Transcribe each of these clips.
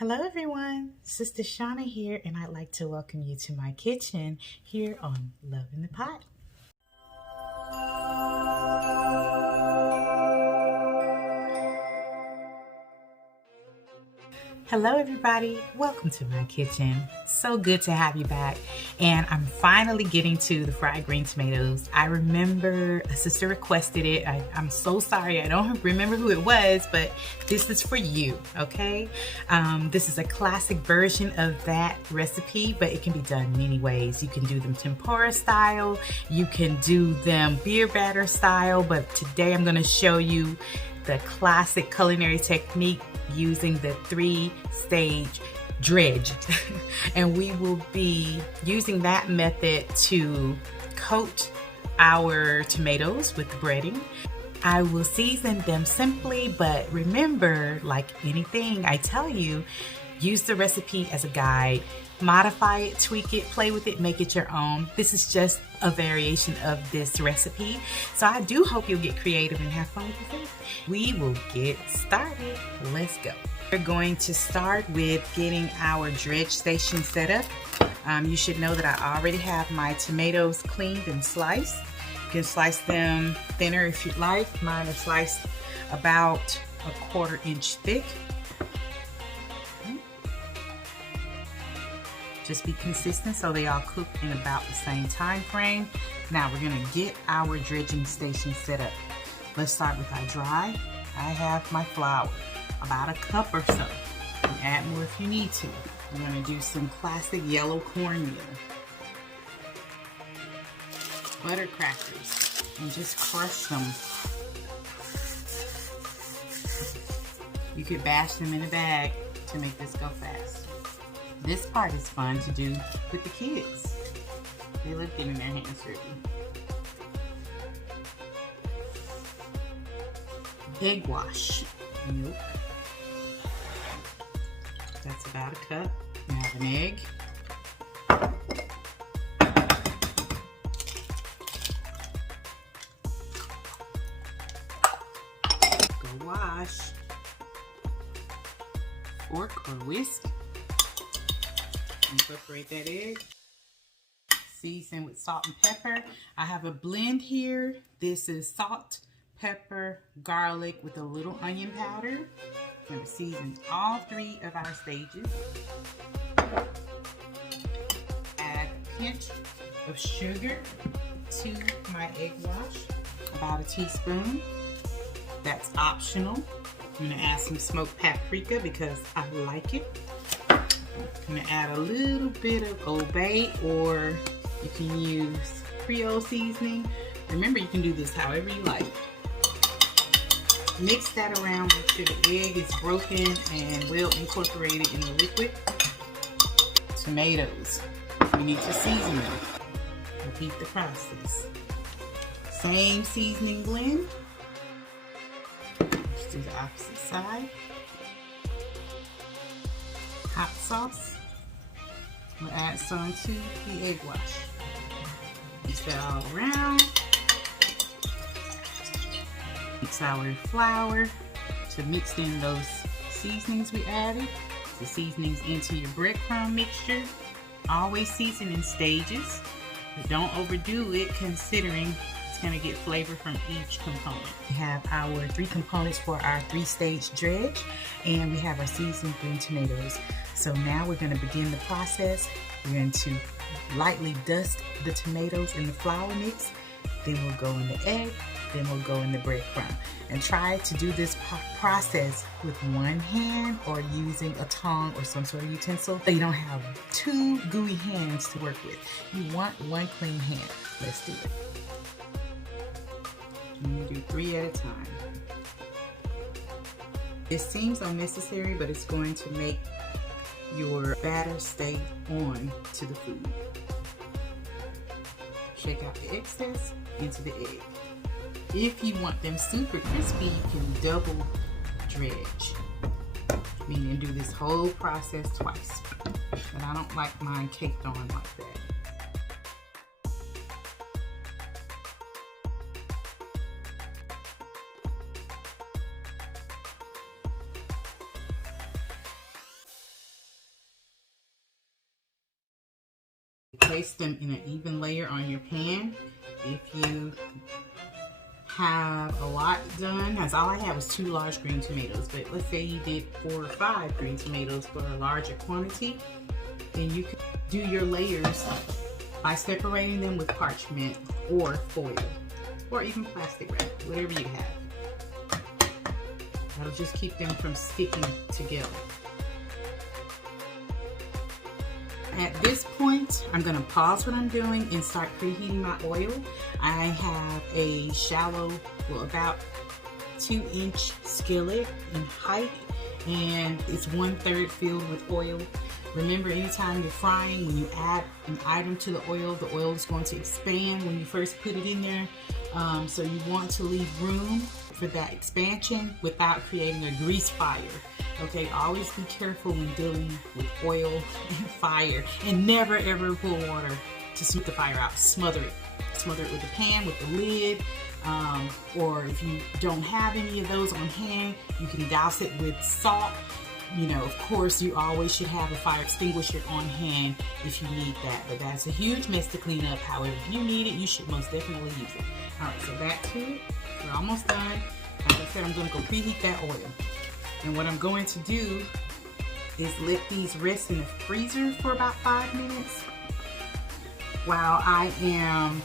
Hello everyone, Sister Shauna here, and I'd like to welcome you to my kitchen here on Love in the Pot. Hello everybody, welcome to my kitchen. So good to have you back, and I'm finally getting to the fried green tomatoes. I remember a sister requested it. I'm so sorry, I don't remember who it was, but this is for you, okay? This is a classic version of that recipe, but it can be done many ways. You can do them tempura style, you can do them beer batter style, but today I'm gonna show you the classic culinary technique using the 3-stage dredge. And we will be using that method to coat our tomatoes with breading. I will season them simply, but remember, like anything I tell you, use the recipe as a guide. Modify it, tweak it, play with it, make it your own. This is just a variation of this recipe. So I do hope you'll get creative and have fun with it. We will get started. Let's go. We're going to start with getting our dredge station set up. You should know that I already have my tomatoes cleaned and sliced. You can slice them thinner if you'd like. Mine are sliced about a 1/4 inch thick. Just be consistent so they all cook in about the same time frame. Now we're gonna get our dredging station set up. Let's start with our dry. I have my flour, about 1 cup or so. You can add more if you need to. I'm gonna do some classic yellow cornmeal, butter crackers, and just crush them. You could bash them in a bag to make this go fast. This part is fun to do with the kids. They love getting their hands dirty. Egg wash milk. That's about 1 cup. You have an egg. Go wash. Fork or whisk. Incorporate that egg. Season with salt and pepper. I have a blend here. This is salt, pepper, garlic with a little onion powder. I'm going to season all 3 of our stages. Add a pinch of sugar to my egg wash, about 1 teaspoon. That's optional. I'm going to add some smoked paprika because I like it. I'm going to add a little bit of Old Bay, or you can use Creole seasoning. Remember, you can do this however you like. Mix that around, make sure the egg is broken and well incorporated in the liquid. Tomatoes, we need to season them. Repeat the process. Same seasoning blend. Let's do the opposite side. Hot sauce. We'll add some to the egg wash. Mix that all around. Mix our flour to mix in those seasonings we added. The seasonings into your breadcrumb mixture. Always season in stages, but don't overdo it considering it's going to get flavor from each component. We have our 3 components for our 3-stage dredge, and we have our seasoned green tomatoes. So now we're going to begin the process. We're going to lightly dust the tomatoes in the flour mix, then we'll go in the egg, then we'll go in the breadcrumb. And try to do this process with one hand or using a tongue or some sort of utensil so you don't have 2 gooey hands to work with. You want 1 clean hand. Let's do it. I'm going to do 3 at a time. It seems unnecessary, but it's going to make your batter stay on to the food. Shake out the excess into the egg. If you want them super crispy, you can double dredge, meaning do this whole process twice. But I don't like mine caked on like that. place them in an even layer on your pan. If you have a lot done, as all I had was 2 large green tomatoes, but let's say you did 4 or 5 green tomatoes for a larger quantity, then you could do your layers by separating them with parchment or foil, or even plastic wrap, whatever you have. That'll just keep them from sticking together. At this point, I'm going to pause what I'm doing and start preheating my oil. I have a shallow, well, about 2-inch skillet in height, and it's 1/3 filled with oil. Remember, anytime you're frying, when you add an item to the oil is going to expand when you first put it in there. So you want to leave room for that expansion without creating a grease fire. Okay, always be careful when dealing with oil and fire, and never ever pour water to sweep the fire out. Smother it. Smother it with a pan with the lid, or if you don't have any of those on hand, you can douse it with salt. You know, of course, you always should have a fire extinguisher on hand if you need that, but that's a huge mess to clean up. However, if you need it, you should most definitely use it. All right, so back to it. We're almost done. Like I said, I'm going to go preheat that oil. And what I'm going to do is let these rest in the freezer for about 5 minutes while I am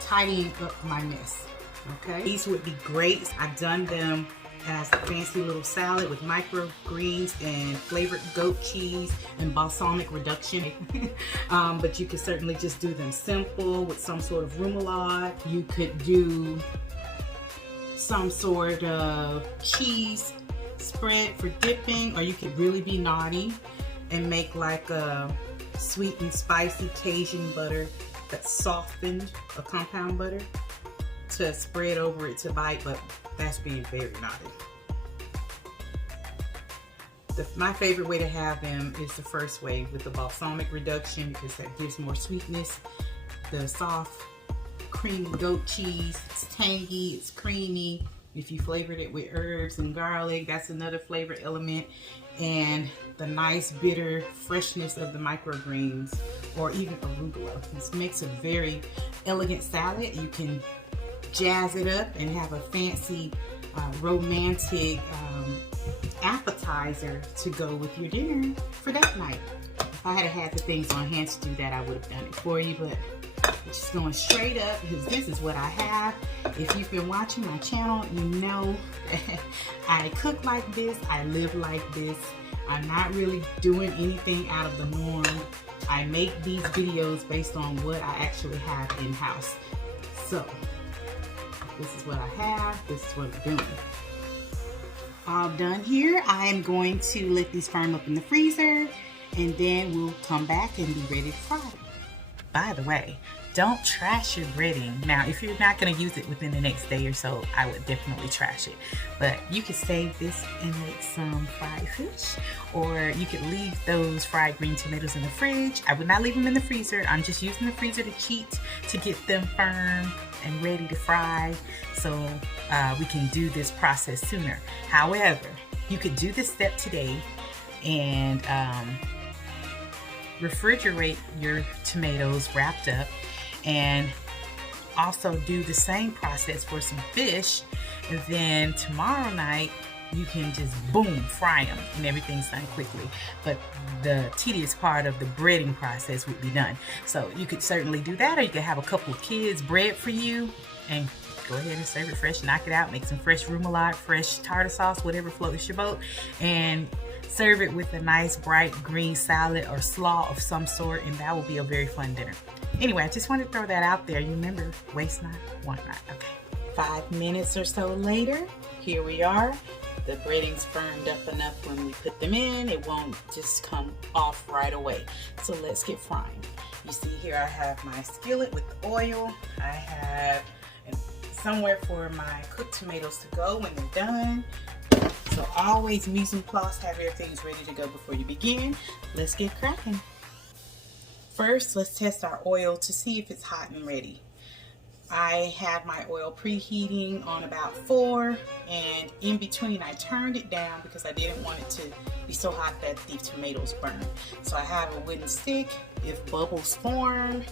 tidying up my mess. Okay, these would be great. I've done them as a fancy little salad with microgreens and flavored goat cheese and balsamic reduction. But you could certainly just do them simple with some sort of remoulade. You could do some sort of cheese spread for dipping, or you could really be naughty and make like a sweet and spicy Cajun butter that's softened, a compound butter, to spread over it to bite, but that's being very naughty. My favorite way to have them is the first way with the balsamic reduction, because that gives more sweetness. The soft, creamy goat cheese, it's tangy, it's creamy. If you flavored it with herbs and garlic, that's another flavor element. And the nice bitter freshness of the microgreens, or even arugula. This makes a very elegant salad. You can jazz it up and have a fancy romantic appetizer to go with your dinner for that night. If I had had the things on hand to do that, I would have done it for you, but just going straight up, because this is what I have. If you've been watching my channel, you know that I cook like this, I live like this. I'm not really doing anything out of the norm. I make these videos based on what I actually have in-house. So this is what I have, this is what I'm doing. All done here. I am going to let these firm up in the freezer, and then we'll come back and be ready to fry. By the way, don't trash your breading. Now, if you're not going to use it within the next day or so, I would definitely trash it. But you could save this and make some fried fish, or you could leave those fried green tomatoes in the fridge. I would not leave them in the freezer. I'm just using the freezer to cheat, to get them firm and ready to fry, so we can do this process sooner. However, you could do this step today and refrigerate your tomatoes wrapped up, and also do the same process for some fish, and then tomorrow night you can just boom, fry them, and everything's done quickly. But the tedious part of the breading process would be done. So you could certainly do that, or you could have a couple of kids bread for you and go ahead and serve it fresh, knock it out, make some fresh remoulade, fresh tartar sauce, whatever floats your boat, and serve it with a nice bright green salad or slaw of some sort, and that will be a very fun dinner. Anyway, I just wanted to throw that out there. You remember, waste not, want not. Okay. 5 minutes or so later, here we are. The breading's firmed up enough when we put them in, it won't just come off right away. So let's get frying. You see here I have my skillet with the oil. I have somewhere for my cooked tomatoes to go when they're done. So always mise en place, have everything's ready to go before you begin. Let's get cracking. First, let's test our oil to see if it's hot and ready. I had my oil preheating on about 4, and in between I turned it down because I didn't want it to be so hot that the tomatoes burn. So I have a wooden stick. If bubbles form,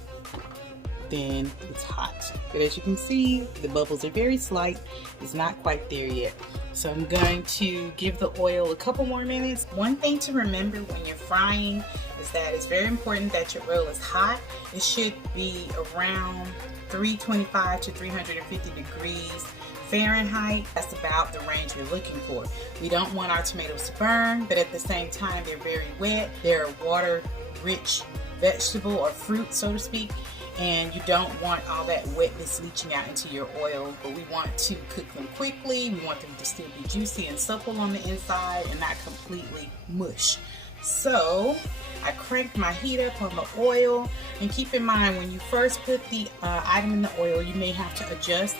then it's hot. But as you can see, the bubbles are very slight. It's not quite there yet. So I'm going to give the oil a couple more minutes. One thing to remember when you're frying is that it's very important that your oil is hot. It should be around 325 to 350 degrees Fahrenheit. That's about the range we're looking for. We don't want our tomatoes to burn, but at the same time, they're very wet. They're a water-rich vegetable or fruit, so to speak, and you don't want all that wetness leaching out into your oil, but we want to cook them quickly. We want them to still be juicy and supple on the inside and not completely mush. So I cranked my heat up on the oil, and keep in mind when you first put the item in the oil, you may have to adjust.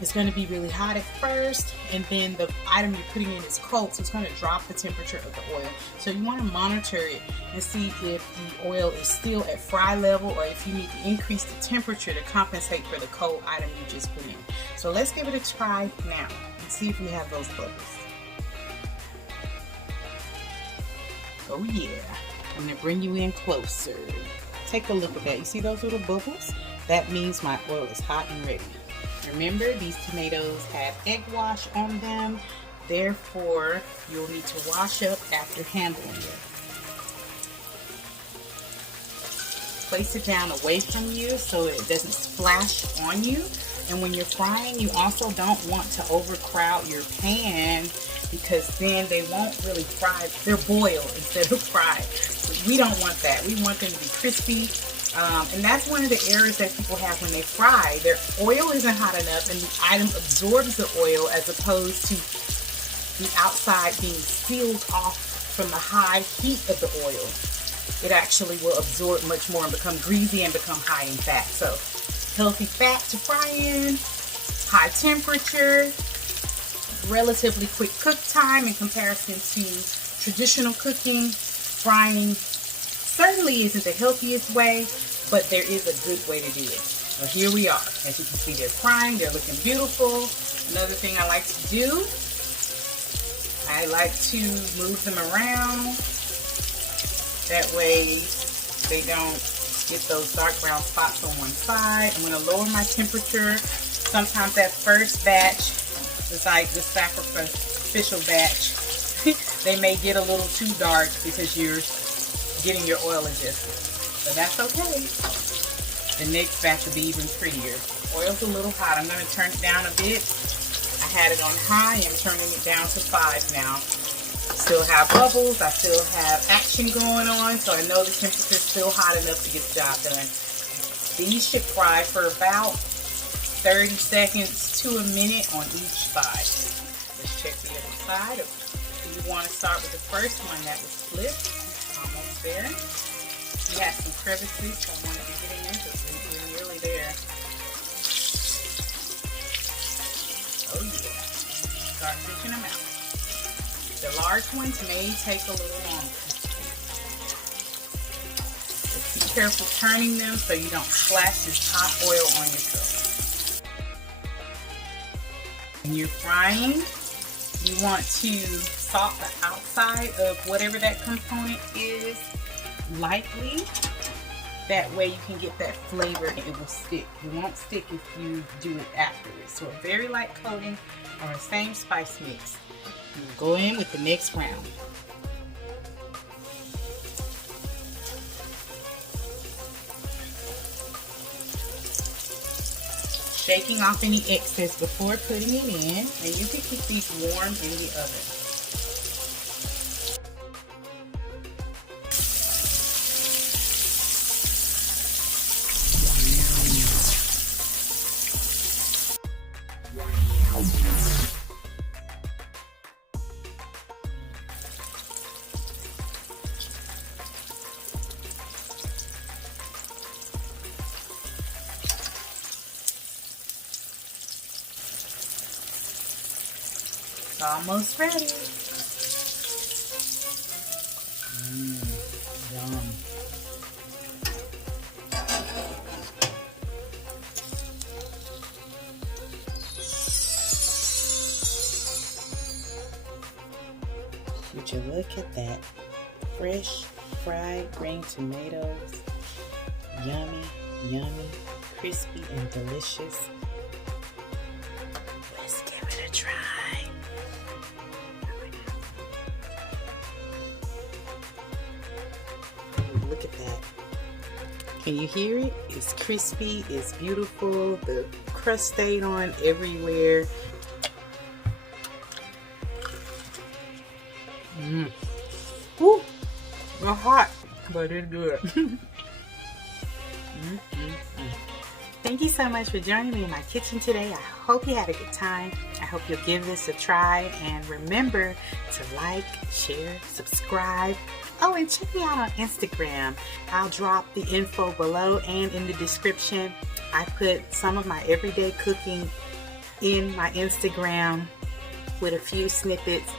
It's going to be really hot at first, and then the item you're putting in is cold, so it's going to drop the temperature of the oil. So you want to monitor it and see if the oil is still at fry level, or if you need to increase the temperature to compensate for the cold item you just put in. So let's give it a try now and see if we have those bubbles. Oh yeah, I'm going to bring you in closer. Take a look at that. You see those little bubbles? That means my oil is hot and ready. Remember, these tomatoes have egg wash on them, therefore you'll need to wash up after handling it. Place it down away from you so it doesn't splash on you. And when you're frying, you also don't want to overcrowd your pan, because then they won't really fry. They're boiled instead of fried. So we don't want that. We want them to be crispy. And that's one of the errors that people have when they fry. Their oil isn't hot enough, and the item absorbs the oil as opposed to the outside being sealed off from the high heat of the oil. It actually will absorb much more and become greasy and become high in fat. So healthy fat to fry in, high temperature, relatively quick cook time in comparison to traditional cooking. Frying certainly isn't the healthiest way, but there is a good way to do it. So here we are. As you can see, they're frying, they're looking beautiful. Another thing I like to do, I like to move them around. That way they don't get those dark brown spots on one side. I'm going to lower my temperature. Sometimes that first batch is like the sacrificial batch. They may get a little too dark because you're getting your oil adjusted, but that's okay. The next batch will be even prettier. Oil's a little hot. I'm going to turn it down a bit. I had it on high. I'm turning it down to 5 now. Still have bubbles. I still have action going on, so I know the temperature is still hot enough to get the job done. These should fry for about 30 seconds to a minute on each side. Let's check the other side. You want to start with the first one that was flipped. Almost there. We had some crevices, so I wanted to get in there because we're nearly there. Oh yeah. Start switching them out. The large ones may take a little longer. Just be careful turning them so you don't splash this hot oil on your cook. When you're frying, you want to salt the outside of whatever that component is lightly. That way you can get that flavor and it will stick. It won't stick if you do it afterwards. So a very light coating or the same spice mix. We'll go in with the next round. Shaking off any excess before putting it in, and you can keep these warm in the oven. Almost ready. Yum. look at that. Fresh fried green tomatoes. Yummy, yummy, crispy and delicious. Let's give it a try. Ooh, look at that. Can you hear it? It's crispy, it's beautiful. The crust stayed on everywhere. Woo! It's hot, but it's good. Thank you so much for joining me in my kitchen today. I hope you had a good time. I hope you'll give this a try, and remember to like, share, subscribe. Oh, and check me out on Instagram. I'll drop the info below and in the description. I put some of my everyday cooking in my Instagram with a few snippets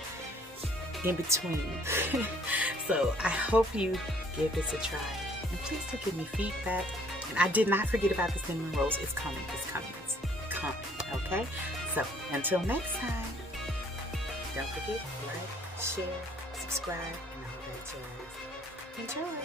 in between. So I hope you give this a try, and please do give me feedback. And I did not forget about the cinnamon rolls. It's coming, it's coming, it's coming, okay? So until next time, don't forget to like, share, subscribe, and all that jazz. Enjoy!